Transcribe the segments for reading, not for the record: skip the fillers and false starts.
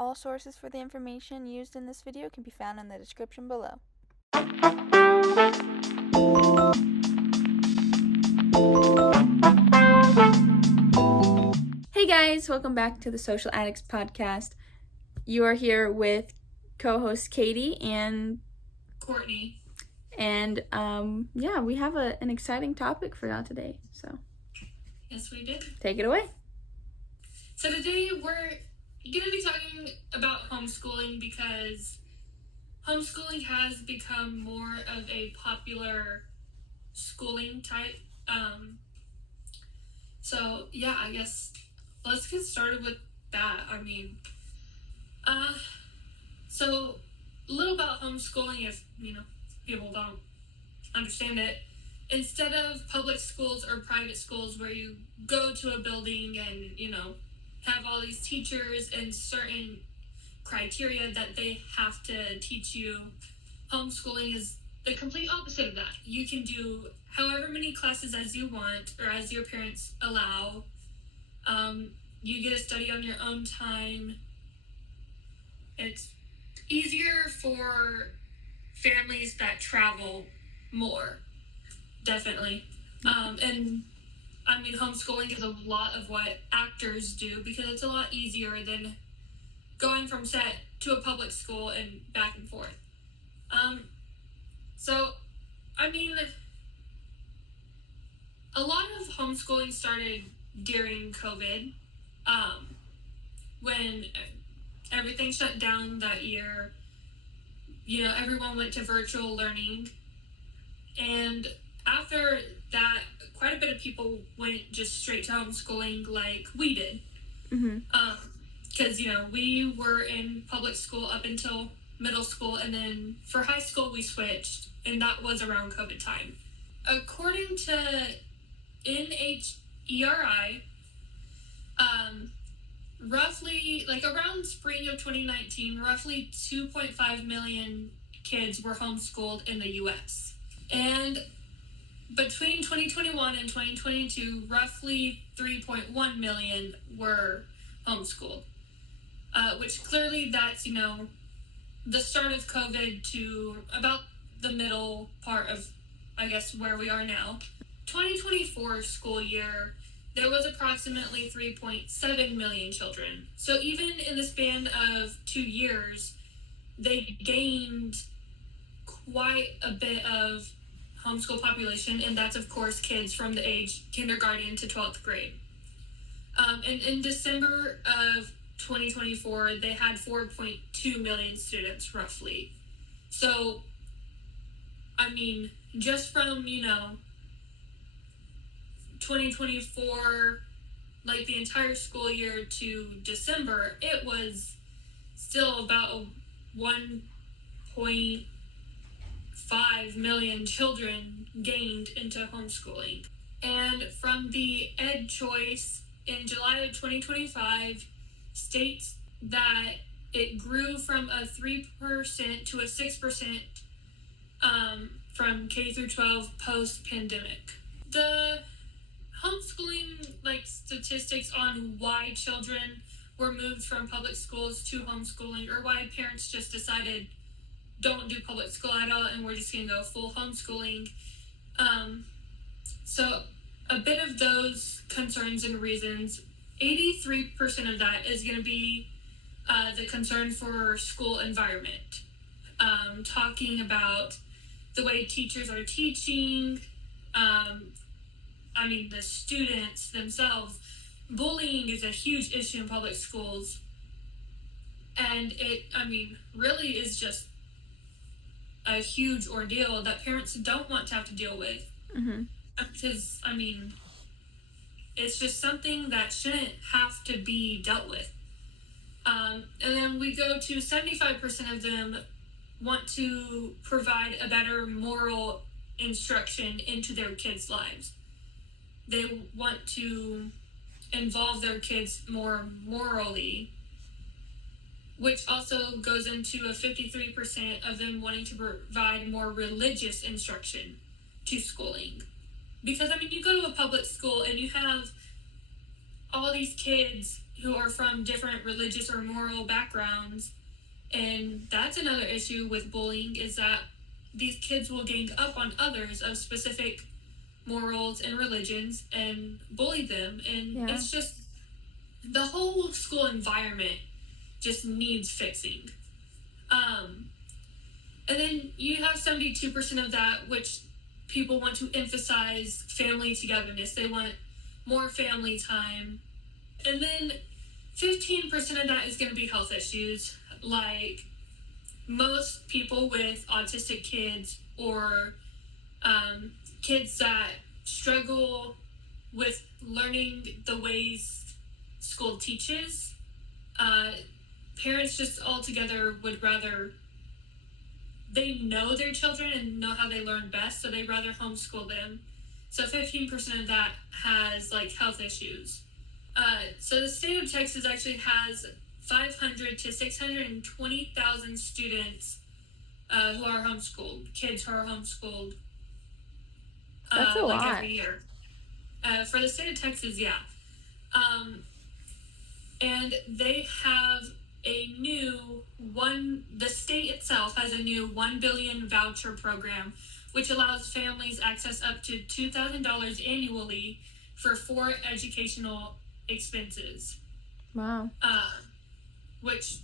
All sources for the information used in this video can be found in the description below. Hey guys, welcome back to the Social Addicts Podcast. You are here with co-host Katie and Courtney. And we have an exciting topic for y'all today. So yes, we did. Take it away. So today we're going to be talking about homeschooling because homeschooling has become more of a popular schooling type. I guess let's get started with that. So a little about homeschooling if, people don't understand it. Instead of public schools or private schools where you go to a building and, have all these teachers and certain criteria that they have to teach you, homeschooling is the complete opposite of that. You can do however many classes as you want or as your parents allow. You get to study on your own time. It's easier for families that travel more, definitely. Homeschooling is a lot of what actors do because it's a lot easier than going from set to a public school and back and forth. A lot of homeschooling started during COVID, when everything shut down that year. Everyone went to virtual learning, and after that, quite a bit of people went just straight to homeschooling like we did. Because, we were in public school up until middle school, and then for high school we switched, and that was around COVID time. According to NHERI, roughly, around spring of 2019, roughly 2.5 million kids were homeschooled in the U.S. And between 2021 and 2022, roughly 3.1 million were homeschooled, which clearly that's, the start of COVID to about the middle part of, I guess, where we are now. 2024 school year, there was approximately 3.7 million children. So even in the span of 2 years, they gained quite a bit of homeschool population, and that's, of course, kids from the age kindergarten to 12th grade. And in December of 2024, they had 4.2 million students, roughly. So, just from, 2024, the entire school year to December, it was still about 1.5 million children gained into homeschooling. And from the Ed Choice in July of 2025 states that it grew from a 3% to a 6% from K through 12 post-pandemic. The homeschooling statistics on why children were moved from public schools to homeschooling, or why parents just decided don't do public school at all and we're just going to go full homeschooling. So a bit of those concerns and reasons, 83% of that is going to be the concern for school environment. Talking about the way teachers are teaching, the students themselves. Bullying is a huge issue in public schools. And it, really is just a huge ordeal that parents don't want to have to deal with. Because, it's just something that shouldn't have to be dealt with. And then we go to 75% of them want to provide a better moral instruction into their kids' lives. They want to involve their kids more morally, which also goes into a 53% of them wanting to provide more religious instruction to schooling. Because, you go to a public school and you have all these kids who are from different religious or moral backgrounds. And that's another issue with bullying, is that these kids will gang up on others of specific morals and religions and bully them. And it's just, the whole school environment just needs fixing. And then you have 72% of that, which people want to emphasize family togetherness. They want more family time. And then 15% of that is going to be health issues, like most people with autistic kids or kids that struggle with learning the ways school teaches. Parents just altogether would rather, they know their children and know how they learn best, so they'd rather homeschool them. So 15% of that has like health issues. So the state of Texas actually has 500 to 620,000 students who are homeschooled, kids who are homeschooled. That's a lot. Every year. For the state of Texas, yeah. And they have the state itself has a new $1 billion voucher program, which allows families access up to $2,000 annually for 4 educational expenses. Wow. Which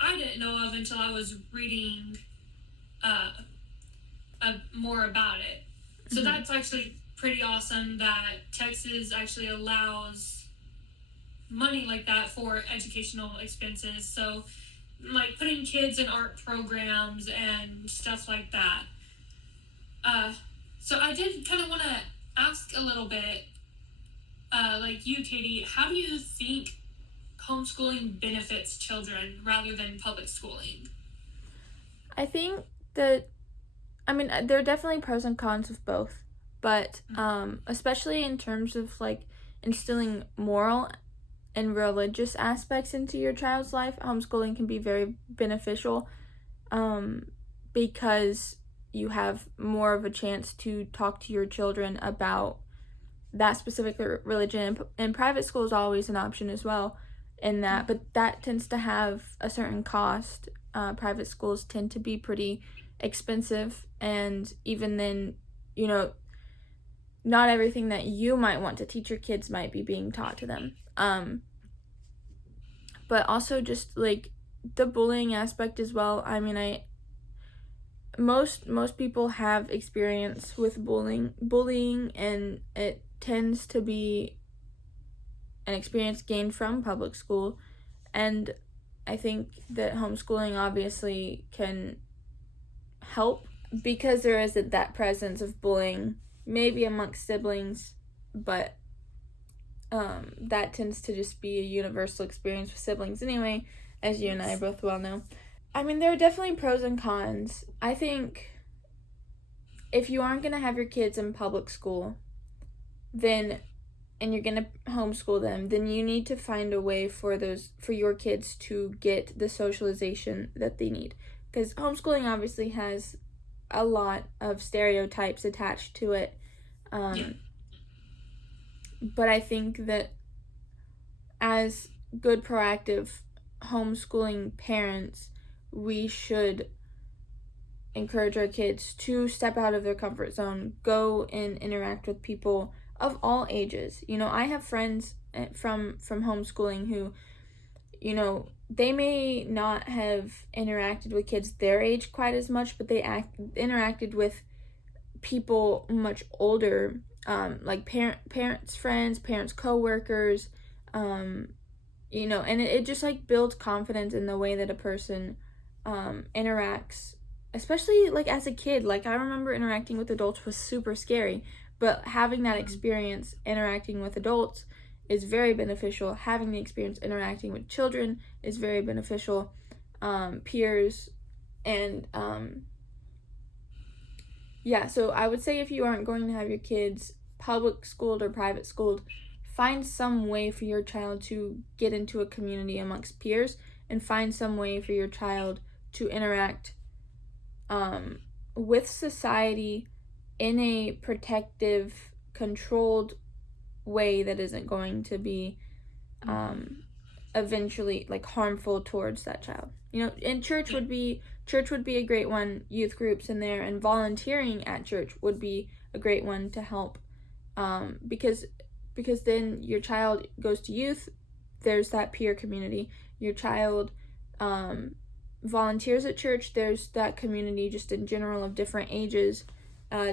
I didn't know of until I was reading more about it. So that's actually pretty awesome that Texas actually allows money like that for educational expenses. So, like, putting kids in art programs and stuff like that. So I did kind of want to ask a little bit, like you, Katie, how do you think homeschooling benefits children rather than public schooling? I think that, there are definitely pros and cons of both, but especially in terms of like instilling moral and religious aspects into your child's life, homeschooling can be very beneficial because you have more of a chance to talk to your children about that specific religion. And private school is always an option as well in that, but that tends to have a certain cost. Private schools tend to be pretty expensive, and even then, not everything that you might want to teach your kids might be being taught to them. But also just like the bullying aspect as well. Most people have experience with bullying, and it tends to be an experience gained from public school. And I think that homeschooling obviously can help because there isn't that presence of bullying, maybe amongst siblings, but that tends to just be a universal experience with siblings anyway, as you and I both well know. There are definitely pros and cons. I think if you aren't going to have your kids in public school, and you're going to homeschool them, then you need to find a way for your kids to get the socialization that they need. Because homeschooling obviously has a lot of stereotypes attached to it. But I think that as good, proactive homeschooling parents, we should encourage our kids to step out of their comfort zone, go and interact with people of all ages. I have friends from homeschooling who, they may not have interacted with kids their age quite as much, but they interacted with people much older, like parents' friends, parents' co-workers, and it just like builds confidence in the way that a person interacts, especially like as a kid. Like I remember interacting with adults was super scary, but having that experience interacting with adults is very beneficial. Having the experience interacting with children is very beneficial, peers, and so I would say if you aren't going to have your kids public schooled or private schooled, find some way for your child to get into a community amongst peers, and find some way for your child to interact with society in a protective, controlled way that isn't going to be eventually like harmful towards that child. And church would be a great one. Youth groups in there and volunteering at church would be a great one to help, because then your child goes to youth, there's that peer community. Your child volunteers at church, there's that community just in general of different ages,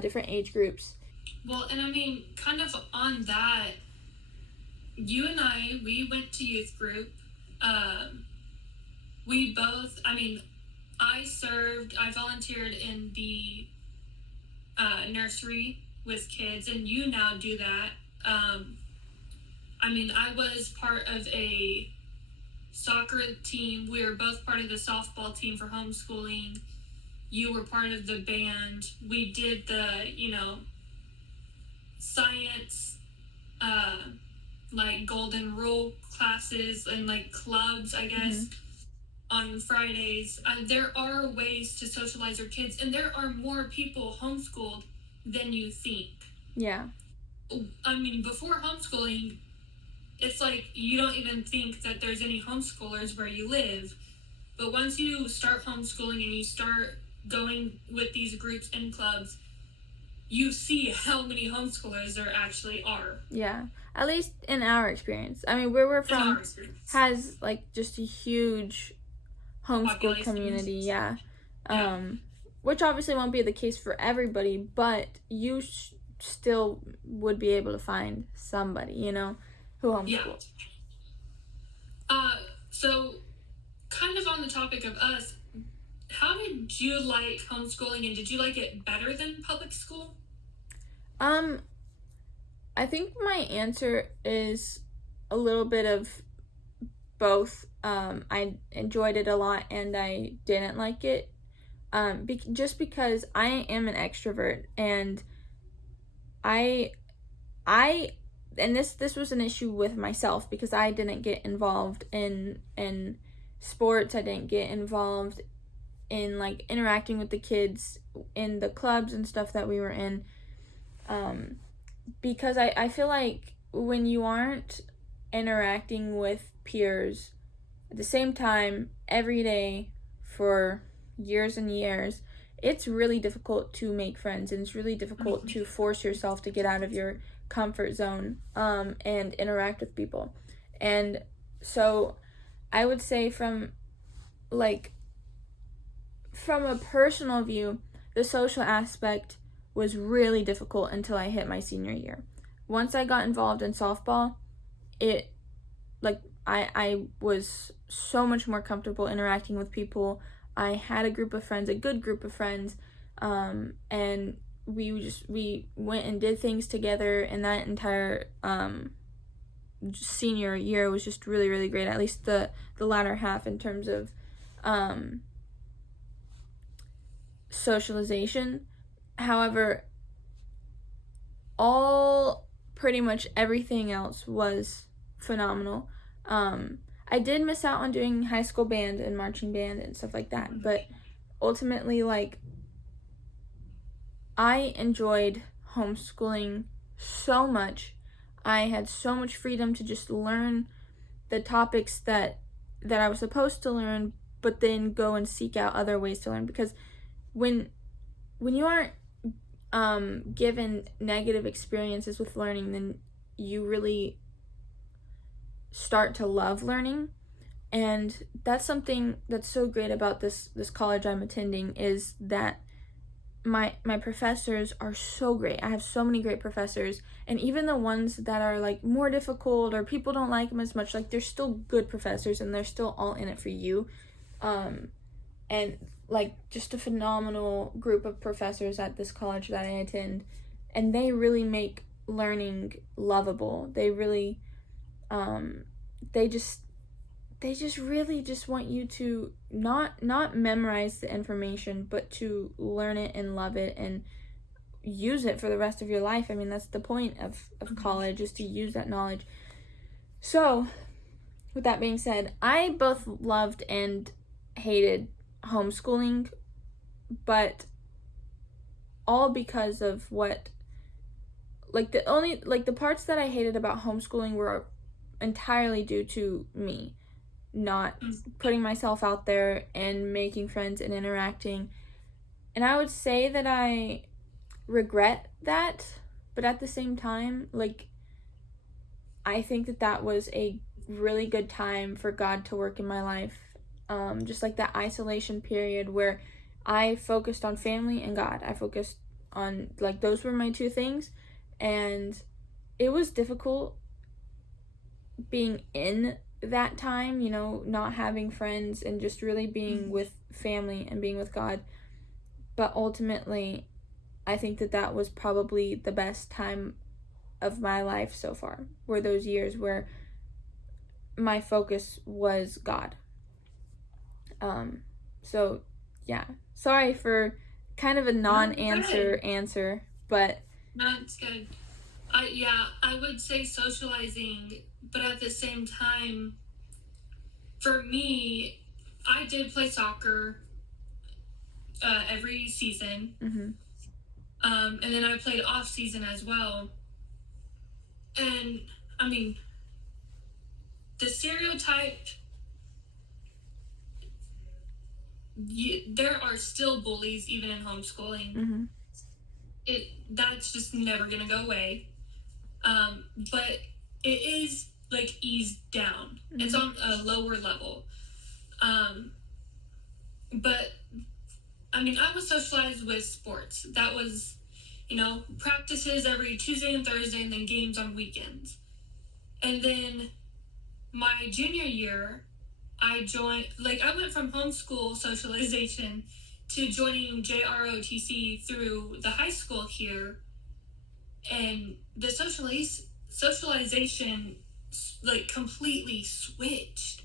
different age groups. Well, and I mean, kind of on that, you and we went to youth group. We both, I volunteered in the nursery with kids, and you now do that. I was part of a soccer team. We were both part of the softball team for homeschooling. You were part of the band. We did the, science, like golden rule classes and like clubs, I guess, on Fridays. There are ways to socialize your kids, and there are more people homeschooled than you think. Yeah. Before homeschooling, it's like you don't even think that there's any homeschoolers where you live. But once you start homeschooling and you start going with these groups and clubs, you see how many homeschoolers there actually are. Yeah, at least in our experience. Where we're from has like just a huge homeschool community. Yeah. Which obviously won't be the case for everybody, but you still would be able to find somebody, who homeschools. Yeah. So kind of on the topic of us, how did you like homeschooling, and did you like it better than public school? I think my answer is a little bit of both. I enjoyed it a lot and I didn't like it. Just because I am an extrovert, and and this was an issue with myself because I didn't get involved in sports. I didn't get involved in like interacting with the kids in the clubs and stuff that we were in, because I feel like when you aren't interacting with peers at the same time every day for years and years, it's really difficult to make friends, and it's really difficult to force yourself to get out of your comfort zone and interact with people. And so I would say from a personal view, the social aspect was really difficult until I hit my senior year. Once I got involved in softball, I was so much more comfortable interacting with people. I had a good group of friends, and we went and did things together, and that entire senior year was just really, really great, at least the latter half in terms of socialization. However, pretty much everything else was phenomenal. I did miss out on doing high school band and marching band and stuff like that, but ultimately, I enjoyed homeschooling so much. I had so much freedom to just learn the topics that I was supposed to learn, but then go and seek out other ways to learn, because when you aren't given negative experiences with learning, then you really start to love learning. And that's something that's so great about this college I'm attending, is that my professors are so great. I have so many great professors, and even the ones that are more difficult or people don't like them as much, they're still good professors, and they're still all in it for you. And just a phenomenal group of professors at this college that I attend, and they really make learning lovable. They really they just really just want you to not memorize the information, but to learn it and love it and use it for the rest of your life. That's the point of college, is to use that knowledge. So with that being said, I both loved and hated homeschooling, but all because of what the parts that I hated about homeschooling were entirely due to me not putting myself out there and making friends and interacting. And I would say that I regret that, but at the same time, like, I think that that was a really good time for God to work in my life. Just like that isolation period where I focused on family and God. I focused on, like, those were my two things. And it was difficult being in that time, you know, not having friends and just really being with family and being with God. But ultimately, I think that that was probably the best time of my life so far, were those years where my focus was God. So yeah, sorry for kind of a non-answer, but that's good. I would say socializing, but at the same time, for me, I did play soccer every season, and then I played off season as well. And I mean, the stereotype, there are still bullies even in homeschooling. That's just never gonna go away. But it is like eased down. It's on a lower level. But I mean, I was socialized with sports. That was, you know, practices every Tuesday and Thursday, and then games on weekends. And then my junior year, I went from homeschool socialization to joining JROTC through the high school here. And the socialization, like, completely switched.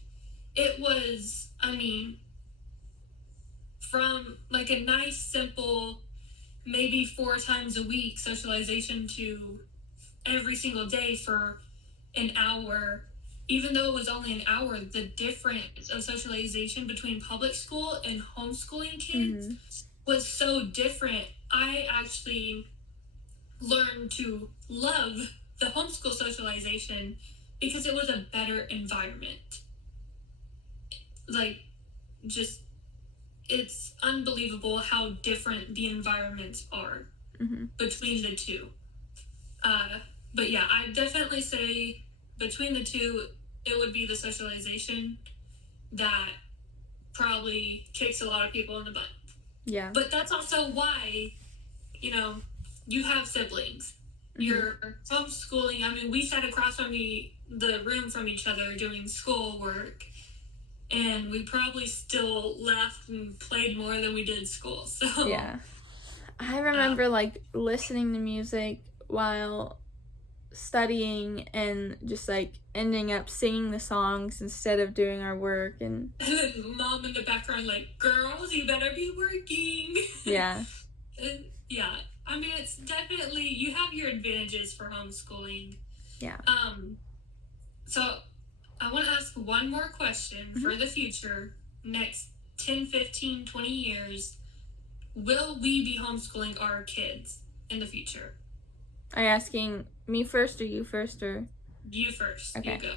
It was, I mean, from, like, a nice, simple, maybe 4 times a week socialization to every single day for an hour. Even though it was only an hour, the difference of socialization between public school and homeschooling kids was so different. I actually learned to love the homeschool socialization because it was a better environment. Like, just, it's unbelievable how different the environments are between the two. But yeah, I definitely say between the two, it would be the socialization that probably kicks a lot of people in the butt. Yeah. But that's also why, you know, you have siblings. You're homeschooling. I mean, we sat across from the room from each other doing schoolwork, and we probably still left and played more than we did school. So yeah, I remember like listening to music while studying and just like ending up singing the songs instead of doing our work, and mom in the background like, girls, you better be working. Yeah. Yeah, I mean, it's definitely, you have your advantages for homeschooling. Yeah. So I want to ask one more question for the future. Next 10, 15, 20 years, will we be homeschooling our kids in the future? Are you asking me first or you first, or? You first. Okay. You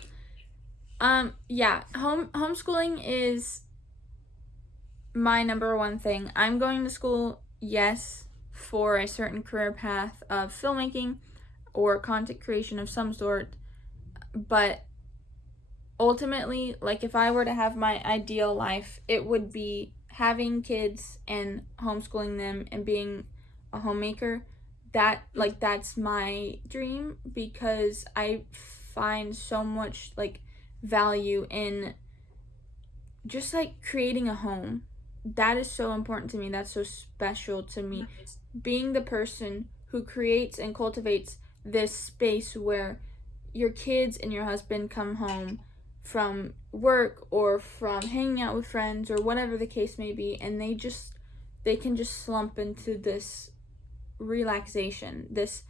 go. Yeah, homeschooling is my number one thing. I'm going to school, yes, for a certain career path of filmmaking or content creation of some sort, but ultimately, like, if I were to have my ideal life, it would be having kids and homeschooling them and being a homemaker. That's my dream, because I find so much, like, value in just, like, creating a home. That is so important to me. That's so special to me. Nice. Being the person who creates and cultivates this space where your kids and your husband come home from work or from hanging out with friends or whatever the case may be, and they can just slump into this relaxation, this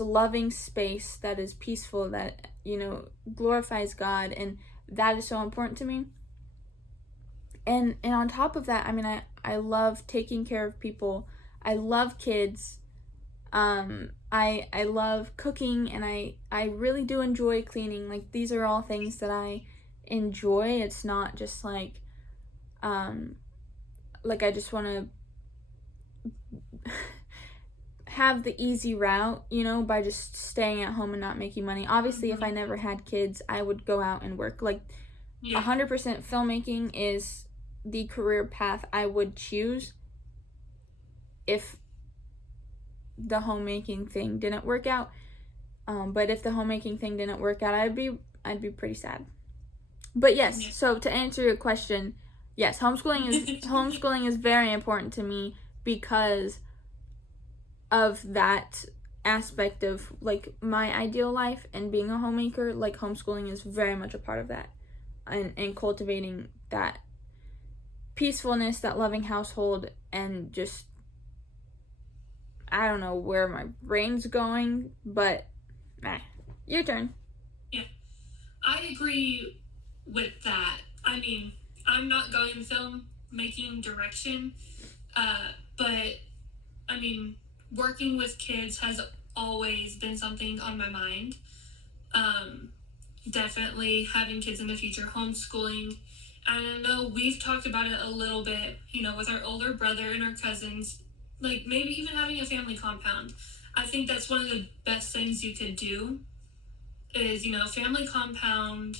loving space that is peaceful, that, you know, glorifies God, and that is so important to me. And on top of that, I mean, I love taking care of people. I love kids. I love cooking, and I really do enjoy cleaning. Like, these are all things that I enjoy. It's not just like I just want to have the easy route, by just staying at home and not making money. Obviously, if I never had kids, I would go out and work. 100% filmmaking is the career path I would choose if the homemaking thing didn't work out. But if the homemaking thing didn't work out, I'd be pretty sad. But yes, so to answer your question, yes, homeschooling is very important to me because of that aspect of my ideal life and being a homemaker. Homeschooling is very much a part of that, and cultivating that peacefulness, that loving household, and just, I don't know where my brain's going, but your turn. Yeah, I agree with that. I mean, I'm not going film making direction, but I mean, working with kids has always been something on my mind. Definitely having kids in the future, homeschooling. And I know we've talked about it a little bit, with our older brother and our cousins, maybe even having a family compound. I think that's one of the best things you could do is, family compound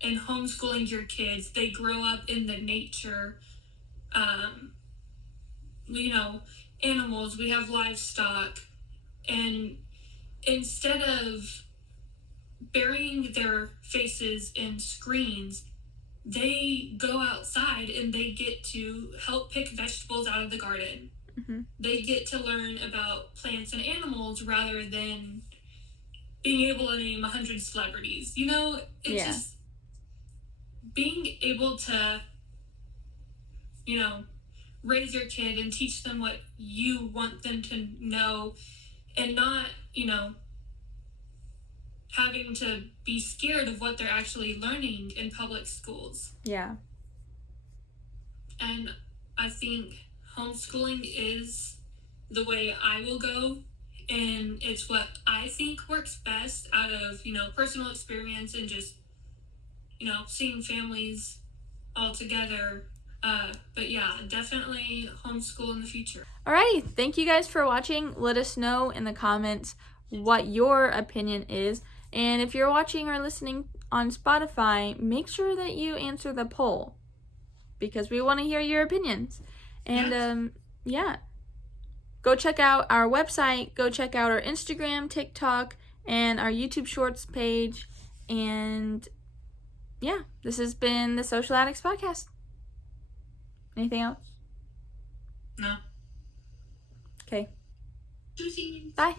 and homeschooling your kids. They grow up in the nature, animals, we have livestock, and instead of burying their faces in screens, they go outside and they get to help pick vegetables out of the garden. Mm-hmm. They get to learn about plants and animals rather than being able to name 100 celebrities. It's just being able to, raise your kid and teach them what you want them to know, and not, having to be scared of what they're actually learning in public schools. Yeah. And I think homeschooling is the way I will go, and it's what I think works best out of, personal experience and just, seeing families all together. But yeah, definitely homeschool in the future. Alrighty, thank you guys for watching. Let us know in the comments what your opinion is. And if you're watching or listening on Spotify, make sure that you answer the poll, because we want to hear your opinions. And go check out our website, go check out our Instagram, TikTok, and our YouTube Shorts page. And yeah, this has been the Social Addicts Podcast. Anything else? No. Okay. Bye.